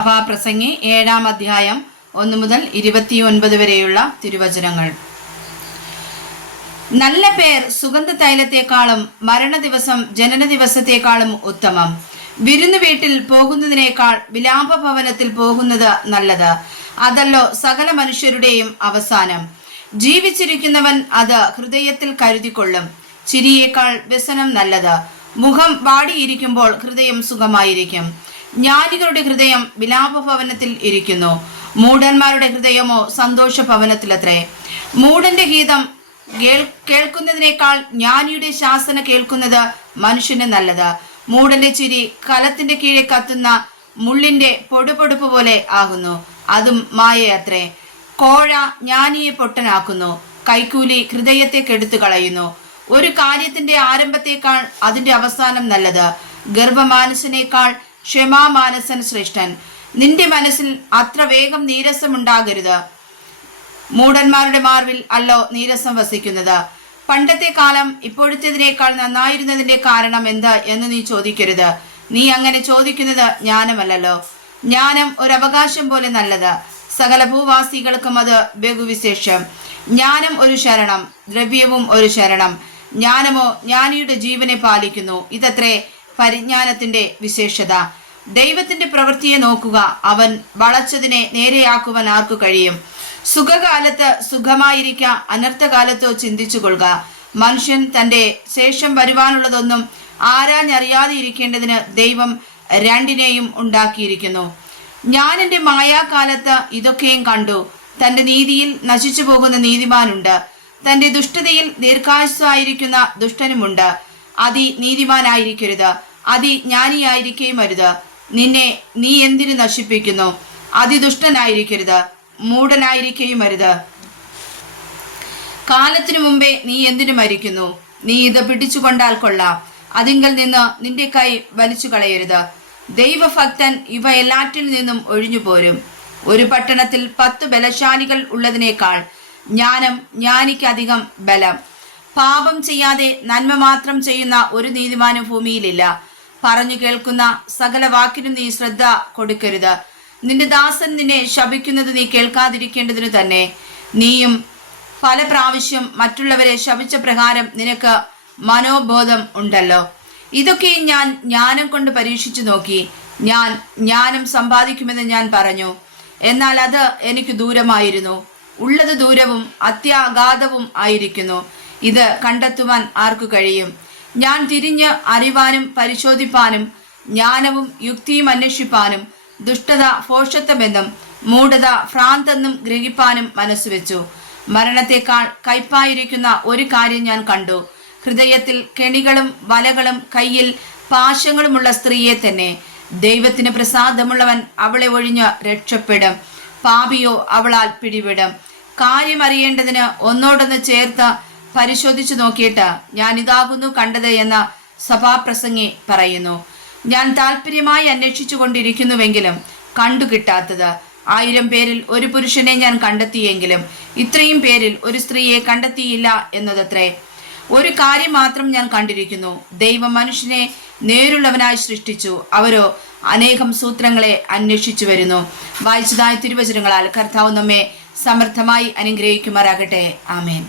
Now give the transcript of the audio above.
സഭാപ്രസംഗി 7-ാം അധ്യായം 1 മുതൽ 29 വരെയുള്ള തിരുവചനങ്ങൾ. നല്ല പേർ സുഗന്ധ തൈലത്തെക്കാളും മരണ ദിവസം ജനന ദിവസത്തെക്കാളും ഉത്തമം. വിരുന്നു വീട്ടിൽ പോകുന്നതിനേക്കാൾ വിലാപ ഭവനത്തിൽ പോകുന്നത് നല്ലത്. അതല്ലോ സകല മനുഷ്യരുടെയും അവസാനം. ജീവിച്ചിരിക്കുന്നവൻ അത് ഹൃദയത്തിൽ കരുതിക്കൊള്ളും. ചിരിയേക്കാൾ വ്യസനം നല്ലത്. മുഖം വാടിയിരിക്കുമ്പോൾ ഹൃദയം സുഖമായിരിക്കും. ജ്ഞാനികളുടെ ഹൃദയം വിലാപഭവനത്തിൽ ഇരിക്കുന്നു, മൂഢന്മാരുടെ ഹൃദയമോ സന്തോഷ ഭവനത്തിലത്രേ. മൂഢന്റെ ഗീതം കേൾക്കുന്നതിനേക്കാൾ ജ്ഞാനിയുടെ ശാസന കേൾക്കുന്നത് മനുഷ്യന് നല്ലത്. മൂഢന്റെ ചിരി കലത്തിന്റെ കീഴെ കത്തുന്ന മുള്ളിന്റെ പൊടുപൊടുപ്പ് പോലെ ആകുന്നു, അതും മായയത്രേ. കോഴ ജ്ഞാനിയെ പൊട്ടനാക്കുന്നു, കൈക്കൂലി ഹൃദയത്തെ കെടുത്തു കളയുന്നു. ഒരു കാര്യത്തിന്റെ ആരംഭത്തേക്കാൾ അതിന്റെ അവസാനം നല്ലത്. ഗർഭമാനസനേക്കാൾ ക്ഷമാമാനസൻ ശ്രേഷ്ഠൻ. നിന്റെ മനസ്സിൽ അത്ര വേഗം നീരസമുണ്ടാകരുത്. മൂഢന്മാരുടെ മാർവിൽ അല്ലോ നീരസം വസിക്കുന്നത്. പണ്ടത്തെ കാലം ഇപ്പോഴത്തേതിനേക്കാൾ നന്നായിരുന്നതിന്റെ കാരണം എന്ത് എന്ന് നീ ചോദിക്കരുത്. നീ അങ്ങനെ ചോദിക്കുന്നത് ജ്ഞാനമല്ലല്ലോ. ജ്ഞാനം ഒരവകാശം പോലെ നല്ലത്. സകല ഭൂവാസികൾക്കും അത് ബഹുവിശേഷം. ജ്ഞാനം ഒരു ശരണം, ദ്രവ്യവും ഒരു ശരണം. ജ്ഞാനമോ ജ്ഞാനിയുടെ ജീവനെ പാലിക്കുന്നു. ഇതത്രേ പരിജ്ഞാനത്തിന്റെ വിശേഷത. ദൈവത്തിന്റെ പ്രവൃത്തിയെ നോക്കുക, അവൻ വളച്ചതിനെ നേരെയാക്കുവാൻ ആർക്കു കഴിയും? സുഖകാലത്ത് സുഖമായിരിക്ക, അനർത്ഥകാലത്തോ ചിന്തിച്ചു കൊള്ളുക. മനുഷ്യൻ തന്റെ ശേഷം വരുവാനുള്ളതൊന്നും ആരാഞ്ഞറിയാതെ ഇരിക്കേണ്ടതിന് ദൈവം രണ്ടിനെയും ഉണ്ടാക്കിയിരിക്കുന്നു. ഞാൻ എൻ്റെ മായാകാലത്ത് ഇതൊക്കെയും കണ്ടു. തന്റെ നീതിയിൽ നശിച്ചു പോകുന്ന നീതിമാനുണ്ട്, തന്റെ ദുഷ്ടതയിൽ ദീർഘായുസ്സായിരിക്കുന്ന ദുഷ്ടനുമുണ്ട്. നീതിമാനായിരിക്കരുത്, ജ്ഞാനിയായിരിക്കുകയും അരുത്. നീ എന്തിനു നശിപ്പിക്കുന്നു? ദുഷ്ടനായിരിക്കരുത്, മൂഢനായിരിക്കുകയും അരുത്. കാലത്തിനു മുമ്പേ നീ എന്തിനു മരിക്കുന്നു? നീ ഇത് പിടിച്ചുകൊണ്ടാൽ കൊള്ളാം, അതിങ്കൽ നിന്ന് നിന്റെ കൈ വലിച്ചു കളയരുത്. ദൈവഭക്തൻ ഇവ എല്ലാറ്റിൽ നിന്നും ഒഴിഞ്ഞു പോരും. ഒരു പട്ടണത്തിൽ 10 ബലശാലികൾ ഉള്ളതിനേക്കാൾ ജ്ഞാനം ജ്ഞാനിക്ക് അധികം ബലം. പാപം ചെയ്യാതെ നന്മ മാത്രം ചെയ്യുന്ന ഒരു നീതിമാനും ഭൂമിയിലില്ല. പറഞ്ഞു കേൾക്കുന്ന സകല വാക്കിനും നീ ശ്രദ്ധ കൊടുക്കരുത്. നിന്റെ ദാസൻ നിന്നെ ശപിക്കുന്നത് നീ കേൾക്കാതിരിക്കേണ്ടതിനു തന്നെ. നീയും പല പ്രാവശ്യം മറ്റുള്ളവരെ ശപിച്ച പ്രകാരം നിനക്ക് മനോബോധം ഉണ്ടല്ലോ. ഇതൊക്കെയും ഞാൻ ജ്ഞാനം കൊണ്ട് പരീക്ഷിച്ചു നോക്കി. ഞാൻ ജ്ഞാനം സമ്പാദിക്കുമെന്ന് ഞാൻ പറഞ്ഞു, എന്നാൽ അത് എനിക്ക് ദൂരമായിരുന്നു. ഉള്ളത് ദൂരവും അത്യാഘാതവും ആയിരിക്കുന്നു. ഇത് കണ്ടെത്തുവാൻ ആർക്കു കഴിയും? ഞാൻ തിരിഞ്ഞ് അറിവാനും പരിശോധിപ്പാനും ജ്ഞാനവും യുക്തിയും അന്വേഷിപ്പാനും ദുഷ്ടത ഭോഷത്വമെന്നും മൂഢത ഭ്രാന്തെന്നും ഗ്രഹിപ്പാനും മനസ്സുവെച്ചു. മരണത്തെക്കാൾ കയ്പായിരിക്കുന്ന ഒരു കാര്യം ഞാൻ കണ്ടു. ഹൃദയത്തിൽ കെണികളും വലകളും കയ്യിൽ പാശങ്ങളുമുള്ള സ്ത്രീയെ തന്നെ. ദൈവത്തിന് പ്രസാദമുള്ളവൻ അവളെ ഒഴിഞ്ഞ് രക്ഷപ്പെടും, പാപിയോ അവളാൽ പിടിവിടും. കാര്യം അറിയേണ്ടതിന് ഒന്നോടൊന്ന് ചേർത്ത് പരിശോധിച്ചു നോക്കിയിട്ട് ഞാൻ ഇതാകുന്നു കണ്ടത് എന്ന് സഭാപ്രസംഗി പറയുന്നു. ഞാൻ താല്പര്യമായി അന്വേഷിച്ചു കൊണ്ടിരിക്കുന്നുവെങ്കിലും കണ്ടു കിട്ടാത്തത്. 1000 പേരിൽ ഒരു പുരുഷനെ ഞാൻ കണ്ടെത്തിയെങ്കിലും ഇത്രയും പേരിൽ ഒരു സ്ത്രീയെ കണ്ടെത്തിയില്ല എന്നതത്രേ. ഒരു കാര്യം മാത്രം ഞാൻ കണ്ടിരിക്കുന്നു, ദൈവം മനുഷ്യനെ നേരുള്ളവനായി സൃഷ്ടിച്ചു, അവരോ അനേകം സൂത്രങ്ങളെ അന്വേഷിച്ചു വരുന്നു. വായിച്ചതായ തിരുവചനങ്ങളാൽ കർത്താവ് നമ്മെ സമർത്ഥമായി അനുഗ്രഹിക്കുമാറാകട്ടെ. ആമേൻ.